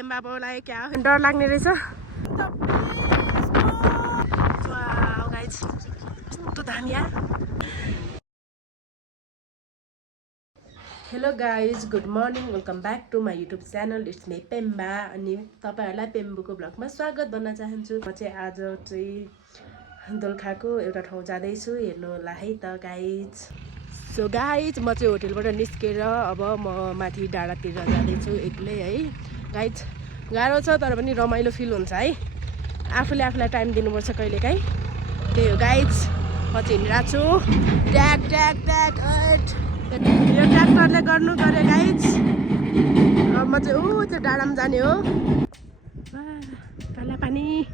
पेम्बाबालाई क्या डर लाग्ने रहेछ। गाइज कस्तो दामी यार। Hello guys, good morning, welcome back to my YouTube channel. It's me Pemba. अनि तपाईँहरूलाई पेम्बुको ब्लगमा स्वागत भन्न चाहन्छु। म चाहिँ आज चाहिँ दोलखाको एउटा ठाउँ जाँदैछु, हेर्नु होला है त गाइज। सो गाइज म चाहिँ होटेलबाट निस्केर अब म माथि डाँडातिर जाँदैछु एक्लै है गाइज। गाह्रो छ तर पनि रमाइलो फिल हुन्छ है। आफूले आफूलाई टाइम दिनुपर्छ कहिलेकाहीँ, त्यही हो गाइज। म चाहिँ हिँडिरहेको छु। ट्याक ट्याक ट्याक यो ट्र्याक्टरले गर्नु गरे गाइज। अब म चाहिँ त्यो डाँडामा जाने हो। काला पानी,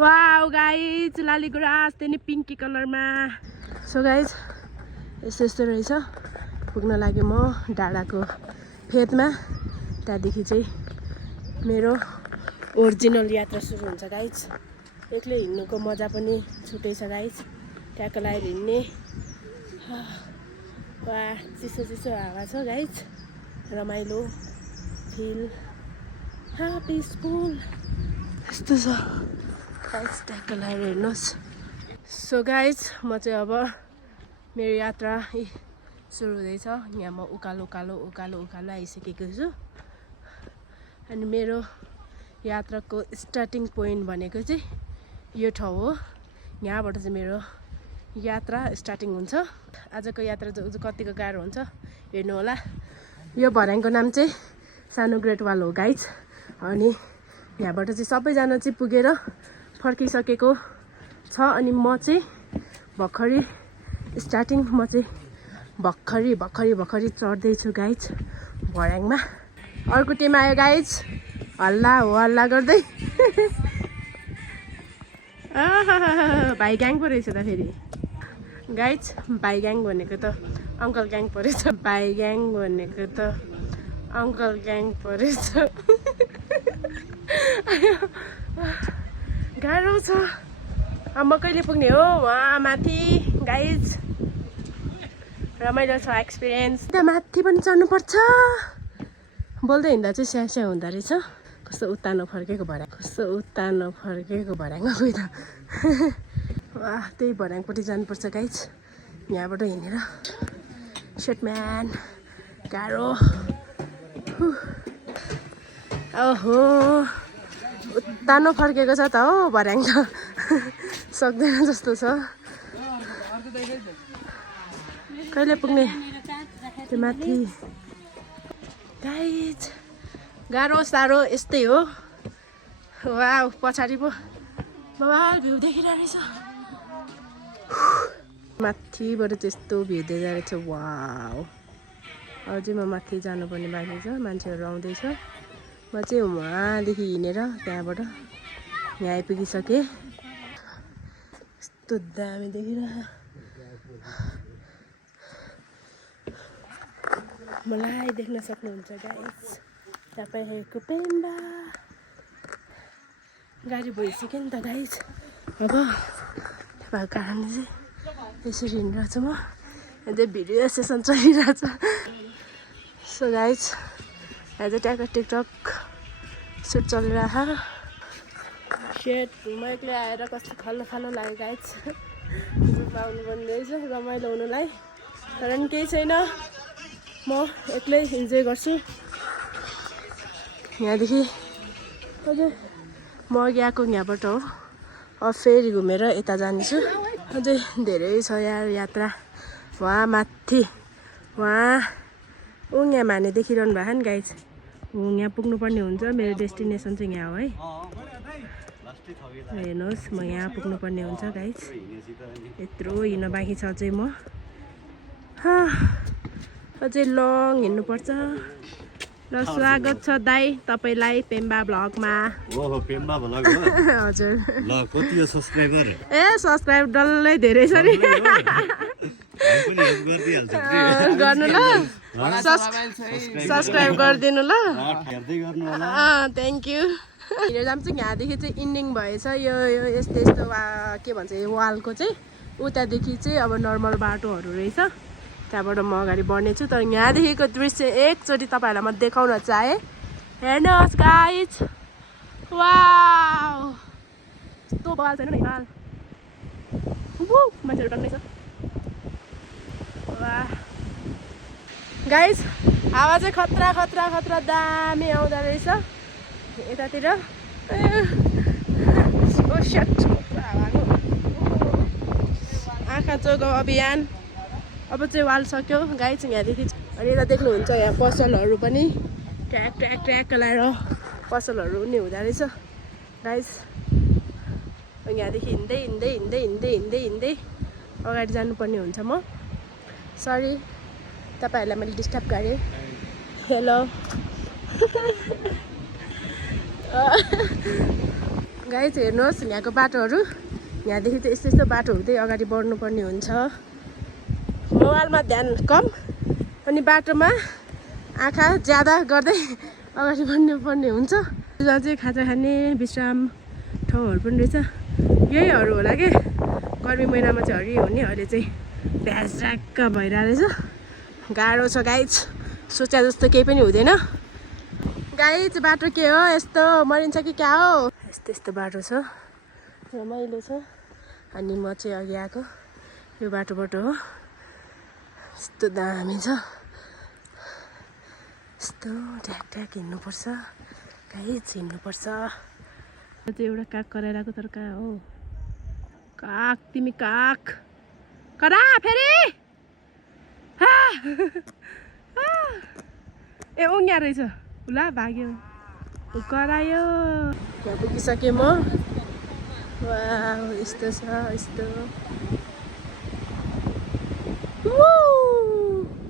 वाउ गाइज, लाली गुराँस त्यो नि पिङ्की कलरमा। सो गाइज यस्तो यस्तो रहेछ। पुग्न लाग्यो म डाँडाको फेदमा। त्यहाँदेखि चाहिँ मेरो ओरिजिनल यात्रा सुरु हुन्छ गाइज। एक्लै हिँड्नुको मजा पनि छुट्टै छ गाइज। ट्याक्क लगाएर हिँड्ने। वाह चिसो चिसो हावा छ गाइज, रमाइलो फिल, पिसफुल यस्तो छ गाइज। ट्याक्क लगाएर हेर्नुहोस्। सो गाइज म चाहिँ अब मेरो यात्रा सुरु हुँदैछ। यहाँ म उकालो उकालो उकालो उकालो आइसकेको छु। अनि मेरो यात्राको स्टार्टिङ पोइन्ट भनेको चाहिँ यो ठाउँ हो। यहाँबाट चाहिँ मेरो यात्रा स्टार्टिङ हुन्छ। आजको यात्रा कतिको गाह्रो हुन्छ हेर्नु होला। यो भर्याङको नाम चाहिँ सानो ग्रेट वाल हो गाइज। अनि यहाँबाट चाहिँ सबैजना चाहिँ पुगेर फर्किसकेको छ। अनि म चाहिँ भर्खरै स्टार्टिङ, म चाहिँ भर्खरै चढ्दैछु गाइज भर्याङमा। अर्को टिम आयो गाइज, हल्ला हो हल्ला गर्दै। भाइ ग्याङ पो रहेछ त फेरि गाइज। भाइ ग्याङ भनेको त अङ्कल ग्याङ परेछ। भाइ ग्याङ भनेको त अङ्कल ग्याङ परेछ। गाह्रो छ। अब म कहिले पुग्ने हो वहाँ माथि गाइज। रमाइलो छ एक्सपिरियन्स। त्यहाँ माथि पनि चढ्नुपर्छ। बोल्दै हिँड्दा चाहिँ स्या स्या हुँदो रहेछ। कस्तो उत्तानो फर्केको भर्याङ, कस्तो उत्तानो फर्केको भर्याङमा गयो त। वाह त्यही भर्याङपट्टि जानुपर्छ गाइज यहाँबाट हिँडेर। सेटम्यान गाह्रो। ओहो उत्तानो फर्केको छ त हो भर्याङ त। सक्दैन जस्तो छ। कहिले पुग्ने त्यो माथि गाइज। गाह्रो साह्रो यस्तै हो। वाउ पछाडि पो बबाल भ्यू देखिरहेको रहेछ। माथिबाट त्यस्तो भ्यू देख्दो रहेछ। वाउ अझै म माथि जानुपर्ने बाँकी छ। मान्छेहरू आउँदैछ। म चाहिँ वहाँदेखि हिँडेर त्यहाँबाट यहाँ आइपुगिसकेँ। यस्तो दामी देखिरहेको मलाई देख्न सक्नुहुन्छ गाइज तपाईँहरूको पेम्बा। गाडी भइसक्यो नि त गाइज। अब त्यो भएको कारणले चाहिँ यसरी हिँडिरहेको छु म। अझै भिडियो सेसन चलिरहेछ। सो गाइज यहाँ चाहिँ ट्याक्क टिकटक सुट चलिरहेको। सेट म एक्लै आएर कस्तो खालो खालो लाग्यो गाइज। ग्रुपमा आउनुपर्ने रहेछ रमाइलो हुनुलाई। तर पनि केही छैन, म एक्लै इन्जोय गर्छु। यहाँदेखि अझै म अघि आएको यहाँबाट हो। अब फेरि घुमेर यता जानेछु। अझै धेरै छ यार यात्रा। वहाँ माथि वहाँ यहाँ माने देखिरहनु भएको नि गाइज। यहाँ पुग्नुपर्ने हुन्छ। मेरो डेस्टिनेसन चाहिँ यहाँ हो है। हेर्नुहोस् म यहाँ पुग्नुपर्ने हुन्छ गाइज। यत्रो हिँड्न बाँकी छ अझै। म अझै लङ हिँड्नुपर्छ। र स्वागत छ दाई तपाईँलाई पेम्बा भ्लगमा। ओहो पेम्बा भ्लग हो हजुर। ल कति हो सब्स्क्राइबर? सब्स्क्राइब डल्लै धेरै छ नि। गर्नु ल, सब्स्क्राइब गरिदिनु ल। Thank you. हिँडेर जान्छ यहाँदेखि चाहिँ इन्डिङ भएछ। यो यस्तो यस्तो के भन्छ यो वालको चाहिँ उतादेखि चाहिँ अब नर्मल बाटोहरू रहेछ। त्यहाँबाट म अगाडि बढ्नेछु। तर यहाँदेखिको दृश्य एकचोटि तपाईँहरूलाई म देखाउन चाहेँ। हेर्नुहोस् गाइज वाउ यस्तो बवाल छैन नि हिमाल मान्छेहरू टन्नै छ वाह गाइज हावा चाहिँ खतरा खतरा खतरा दामी आउँदो रहेछ यतातिर आँखा चोको अभियान अब चाहिँ वाल सक्यो गाइज यहाँदेखि अनि यता देख्नुहुन्छ यहाँ पसलहरू पनि ट्र्याक ट्र्याक ट्र्याक लगाएर पसलहरू पनि हुँदो रहेछ गाइज यहाँदेखि हिँड्दै हिँड्दै हिँड्दै हिँड्दै हिँड्दै हिँड्दै अगाडि जानुपर्ने हुन्छ म सरी तपाईँहरूलाई मैले डिस्टर्ब गरेँ हेलो गाइज हेर्नुहोस् यहाँको बाटोहरू यहाँदेखि चाहिँ यस्तो यस्तो बाटो हुँदै अगाडि बढ्नुपर्ने हुन्छ मोबाइलमा ध्यान कम अनि बाटोमा आँखा ज्यादा गर्दै अगाडि बढ्नुपर्ने हुन्छ जहाँ चाहिँ खाजा खाने विश्राम ठाउँहरू पनि रहेछ यहीहरू होला कि गर्मी महिनामा चाहिँ हरियो हुने अहिले चाहिँ भ्याज्राक्क भइरहेको रहेछ गाह्रो छ गाइज सोचे जस्तो केही पनि हुँदैन गाइज बाटो के हो यस्तो मरिन्छ कि क्या हो यस्तो यस्तो बाटो छ रमाइलो छ अनि म चाहिँ अघि आएको यो बाटोबाट हो यस्तो दामी छ यस्तो ट्याक ट्याक हिँड्नुपर्छ गाइज हिँड्नुपर्छ चाहिँ एउटा काग कराइरहेको तर कहाँ हो काग तिमी काग करा फेरि ए उङ्ग्या रहेछ उला भाग्यो करायो यहाँ पुगिसकेँ म वाह यस्तो छ यस्तो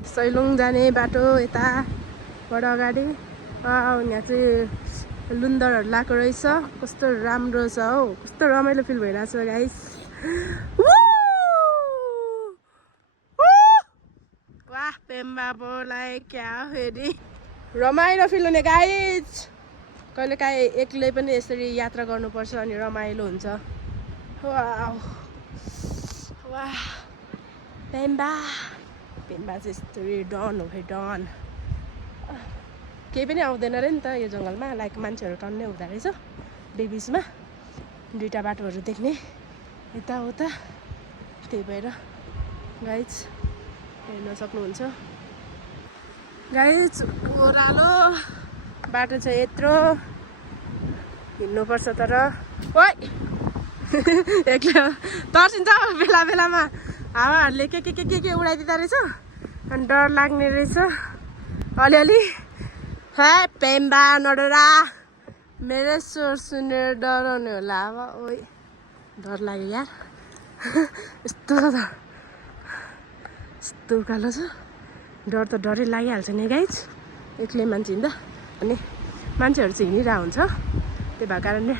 सैलुङ जाने बाटो यताबाट अगाडि यहाँ चाहिँ लुन्दरहरू लगाएको रहेछ कस्तो राम्रो छ हौ कस्तो रमाइलो फिल भइरहेछ गाइस वाह पेम्बा बोलाए क्या फेरि रमाइलो फिल हुने गाइज कहिलेकाहीँ एक्लै पनि यसरी यात्रा गर्नुपर्छ अनि रमाइलो हुन्छ वाह वाह पेम्बा पेम्बा चाहिँ यस्तो डन हो फेरि डन केही पनि आउँदैन अरे नि त यो जङ्गलमा लाइक मान्छेहरू टन्नै हुँदो रहेछ बिचमा दुईवटा बाटोहरू देख्ने यताउता त्यही भएर गाइज हेर्न सक्नुहुन्छ गाइज ओह्रालो बाटो चाहिँ यत्रो हिँड्नुपर्छ तर ओइ एक्लै तर्सिन्छ बेला बेलामा हावाहरूले के उडाइदिँदो रहेछ अनि डर लाग्ने रहेछ अलिअलि है पेम्बा नडरा मेरो स्वर सुनेर डराउने होला अब ओइ डर लाग्यो यार यस्तो छ त यस्तो उकालो छ डर त डरै लागिहाल्छ नि गाइज एक्लै मान्छे हिँड्दा अनि मान्छेहरू चाहिँ हिँडिरहेको हुन्छ त्यही भएको कारणले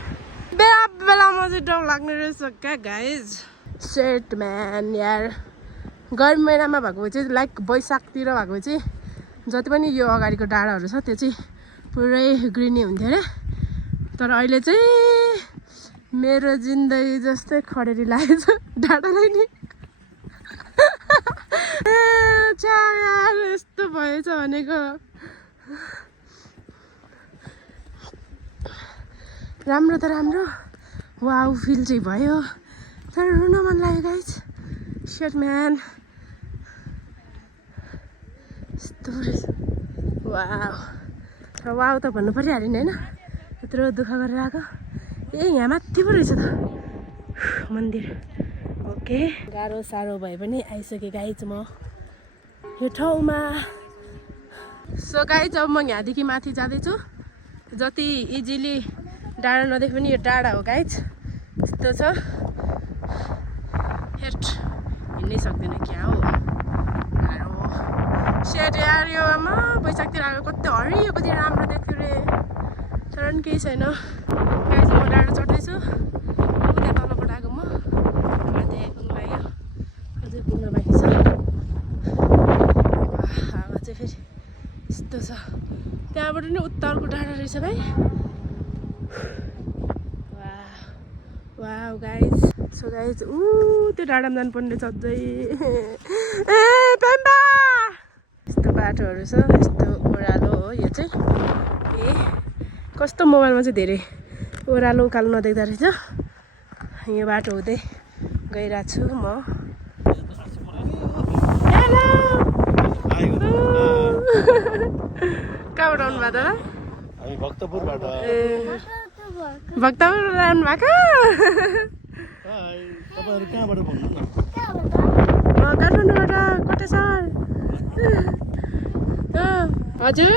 बेला बेलामा चाहिँ डर लाग्ने रहेछ क्या गाइज सेट म्यान यार गर्मी महिनामा भएको चाहिँ लाइक वैशाखतिर भएको चाहिँ जति पनि यो अगाडिको डाँडाहरू छ त्यो चाहिँ पुरै ग्रिनी हुन्थ्यो अरे तर अहिले चाहिँ मेरो जिन्दगी जस्तै खडेरी लागेको छ डाँडालाई नि यार यस्तो भएछ भनेको राम्रो त राम्रो वाउ फिल चाहिँ भयो तर रुन मन लाग्यो गाइज सेट म्यान यस्तो वाउ वाउ त भन्नु परिहाल्यो नि होइन यत्रो दुःख गरेर आएको ए यहाँ माथि पो रहेछ त मन्दिर ओके गाह्रो साह्रो भए पनि आइसकेँ गाइज म यो ठाउँमा सो गाइज अब म यहाँदेखि माथि जाँदैछु जति इजिली डाँडा नदेखे पनि यो डाँडा हो गाइज यस्तो छ हेट हिँड्नै सक्दैन क्या हो सेट यार यो आमा वैशाखतिर आएको कति हरियो कति राम्रो देख्यो रे तर पनि केही छैन गाइज म डाँडा चढ्दैछु त्यहाँ तलबाट आएको म माथि आइपुग्नु लाग्यो अझै पुग्न बाँकी छ हावा चाहिँ फेरि यस्तो छ त्यहाँबाट नि उत्तरको डाँडा रहेछ भाइ वाह गाइज सो गाइज त्यो डाँडामा जानुपर्ने रहेछ अझै ए पेम्बा यस्तो बाटोहरू छ यस्तो ओह्रालो हो यो चाहिँ ए कस्तो मोबाइलमा चाहिँ धेरै ओह्रालो उकालो नदेख्दो रहेछ यो बाटो हुँदै गइरहेको छु म हेलो कहाँबाट आउनु भएको त हामी भक्तपुरबाट भक्तपुर आउनु भएको तपाईँहरू कहाँबाट भन्नु न काठमाडौँबाट कोटेश्वर हजुर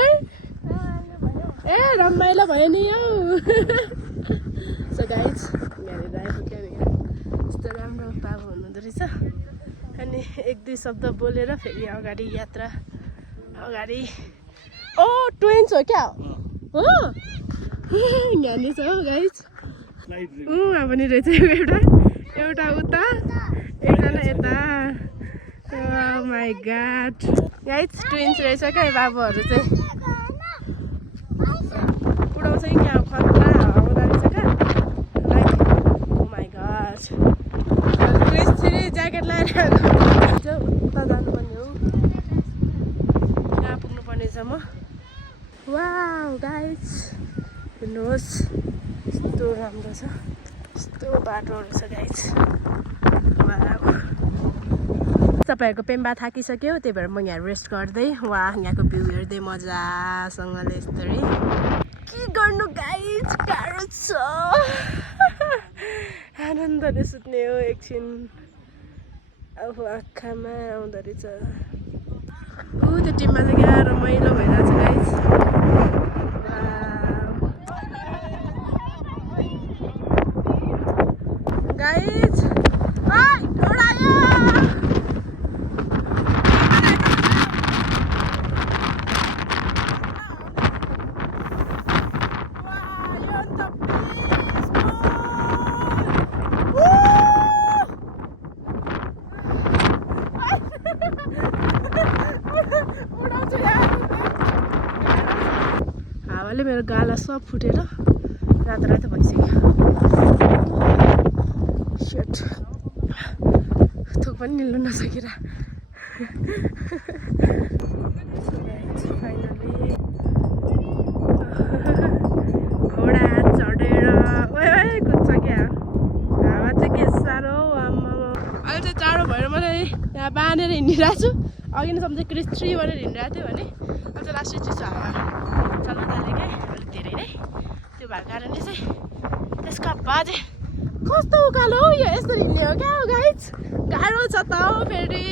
ए रमाइलो भयो नि यो सो गाइज यहाँनिर आइपुग्यो नि यस्तो राम्रो बाबु हुनुहुँदो रहेछ अनि एक दुई शब्द बोलेर फेरि अगाडि यात्रा अगाडि ओ ट्विन्स हो क्या हो यहाँनिर छ हो गाइज पनि रहेछ एउटा एउटा उता एकजना यता माई गाड गाइज ट्विन्स रहेछ क्या बाबुहरू चाहिँ उडाउँछ कि क्या खतरा आउँदो रहेछ क्या लाइक ओ माई गाड फेरि ज्याकेट लगाएर उता जानुपर्ने हो कहाँ पुग्नुपर्ने छ म वाउ गाइज हेर्नुहोस् यस्तो राम्रो छ यस्तो बाटोहरू छ गाइज तपाईँहरूको पेम्बा थाकिसक्यो त्यही भएर म यहाँ रेस्ट गर्दै वा यहाँको भ्यू हेर्दै मजासँगले यस्तै के गर्नु गाइज गाह्रो छ आनन्दले सुत्ने हो एकछिन अब आँखामा आउँदो रहेछ त्यो टिममा चाहिँ क्या रमाइलो भइरहेछ गाइज गाइज हावाले मेरो गाला सब फुटेर रातो रातो भइसक्यो सेट थुक पनि निल्नु नसकेर घोडा चढेर ओए कुद्छ क्या हावा चाहिँ के साह्रो आम्मा अहिले चाहिँ टाढो भएर मैले यहाँ बाँधेर हिँडिरहेको छु अघि नै सम्झै क्रिस 3 भनेर हिँडिरहेको थियो भने अब चाहिँ लास्टै चिसो हावा चल्न थाल्यो क्या अलिक धेरै नै त्यो भएको कारणले चाहिँ त्यसका बाजे कस्तो उकालो हो यो यसरी हिँड्ने हो क्या हो गाइज गाह्रो छ त हो फेरि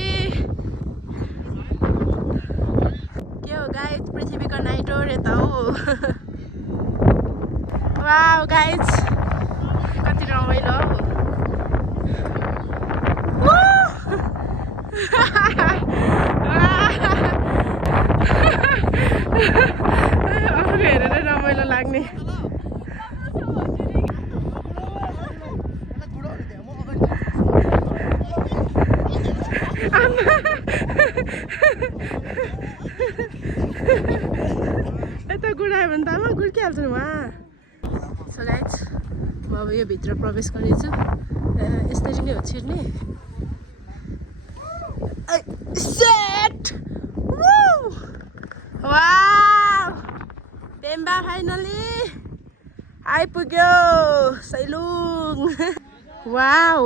के हो गाइज पृथ्वीको नाइटो यता हो वाउ गाइज कति रमाइलो हौ अरू हेरेर रमाइलो लाग्ने यता गुडायो भने त आमा गुड्किहाल्छ नि उहाँ सो गाइज म अब यो भित्र प्रवेश गर्नेछु यसरी नै हो छिर्ने सेट वाउ पेम्बा फाइनली आइपुग्यो सैलुङ वाउ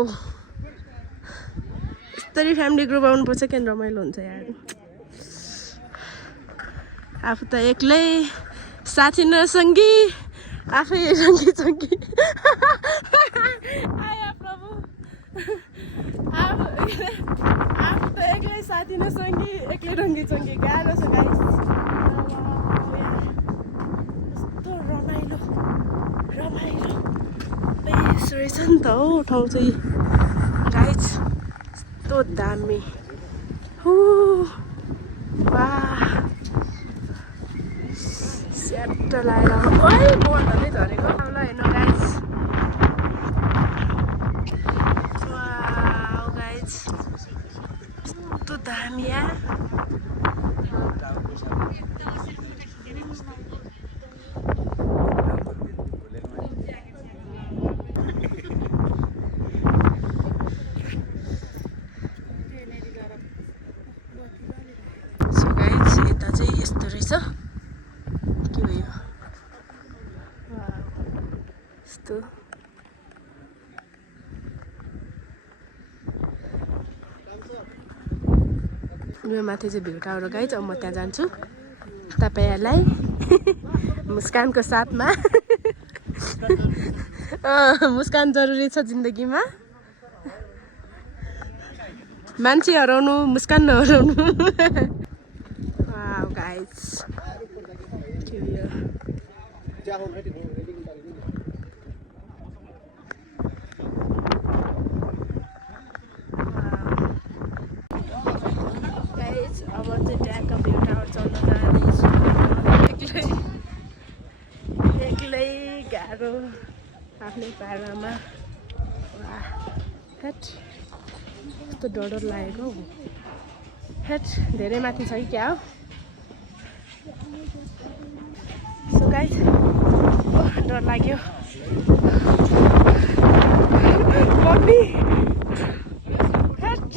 यस्तरी फ्यामिली ग्रुप आउनुपर्छ किन रमाइलो हुन्छ यार आफू त एक्लै साथी नसँगी आफै रङ्गी चङ्गी आया प्रभु आफू त एक्लै साथी नसँगी एक्लै रङ्गी चङ्गी गाह्रो छ गाइस यस्तो रमाइलो रमाइलो बेस रहेछ नि त हौ ठाउँ चाहिँ गाइस यस्तो दामी हो वाह स्याट लाएर ओइ बोर्ड झनै झरेको ल हेर्नु गाइस वाउ गाइस यस्तो दामी या सो गाइस यता चाहिँ यस्तो रहेछ के भयो यस्तो यो माथि चाहिँ भ्यू टावर गाइज। अब म त्यहाँ जान्छु तपाईहरुलाई मुस्कानको साथमा। मुस्कान जरुरी छ जिन्दगीमा। मान्छे हराउनु मुस्कान नहराउनु। वाउ गाइज अब चाहिँ ट्याक्क भ्यू टावर चल्न जाँदैछु एक्लै गाह्रो आफ्नै पारामा। हेट कस्तो डर लागेको हौ। हेट धेरै माथि छ कि क्या हो। सो गाइस डर लाग्यो। मम्मी हेट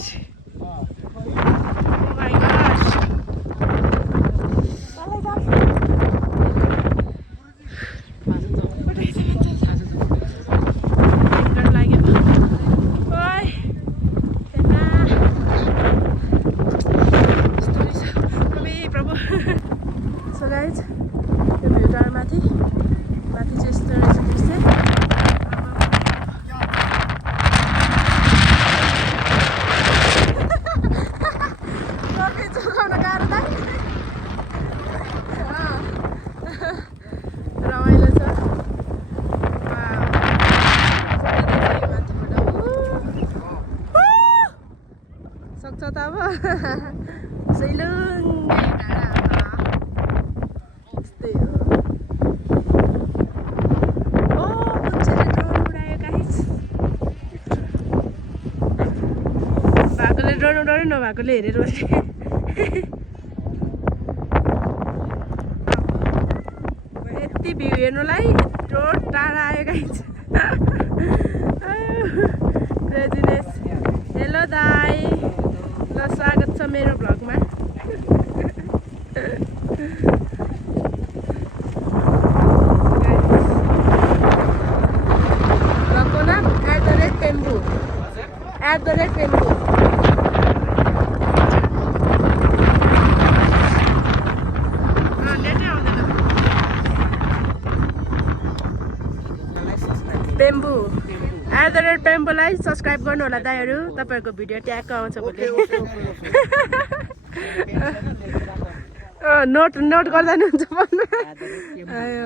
डरै नभएकोले हेरेर यति भ्यू हेर्नुलाई यत्रो टाढा आयो गाइस। क्रेजीनेस। हेलो दाई, ल स्वागत छ मेरो भ्लगमा। भ्लगको नाम @पेम्बु। @पेम्बु। पेम्बु पेम्बुलाई सब्सक्राइब गर्नु होला दाइहरु। तपाईहरुको भिडियो ट्याग आउँछ भोलि। नोट गर्दा नि हुन्छ भन्नु। आयो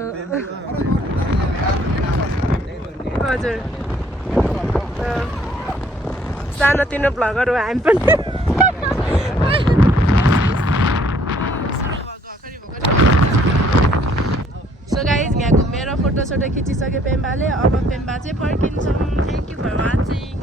हजुर सानोतिनो भ्लगर हो हामी पनि। सो गाइज यहाँ घुमेर फोटो सोटो खिचिसक्यो पेम्बाले। अब पेम्बा चाहिँ पर्खिन्छौँ। Thank you for watching.